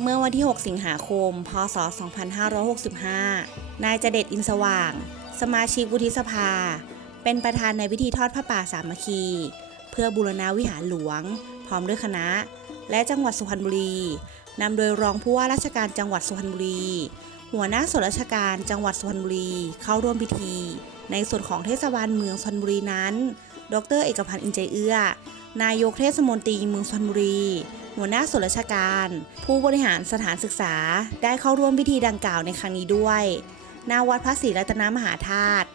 เมื่อวันที่ 6 สิงหาคม พศ 2565 นายเจเดชอินสว่าง สมาชิกวุฒิสภา เป็นประธานในพิธีทอดพระป่าสามัคคี เพื่อบูรณาวิหารหลวง พร้อมด้วยคณะ และจังหวัดสุพรรณบุรี นำโดยรองผู้ว่าราชการจังหวัดสุพรรณบุรี หัวหน้าส่วนราชการจังหวัดสุพรรณบุรีเข้าร่วมพิธี ในส่วนของเทศบาลเมืองสุพรรณบุรีนั้น ดรเอกพันธ์อินใจเอื้อ นายกเทศมนตรีเมืองสุพรรณบุรี หัวหน้าส่วนราชการ ผู้บริหารสถานศึกษาได้เข้าร่วมพิธีดังกล่าวในครั้งนี้ด้วยณวัดพระศรีรัตนมหาธาตุ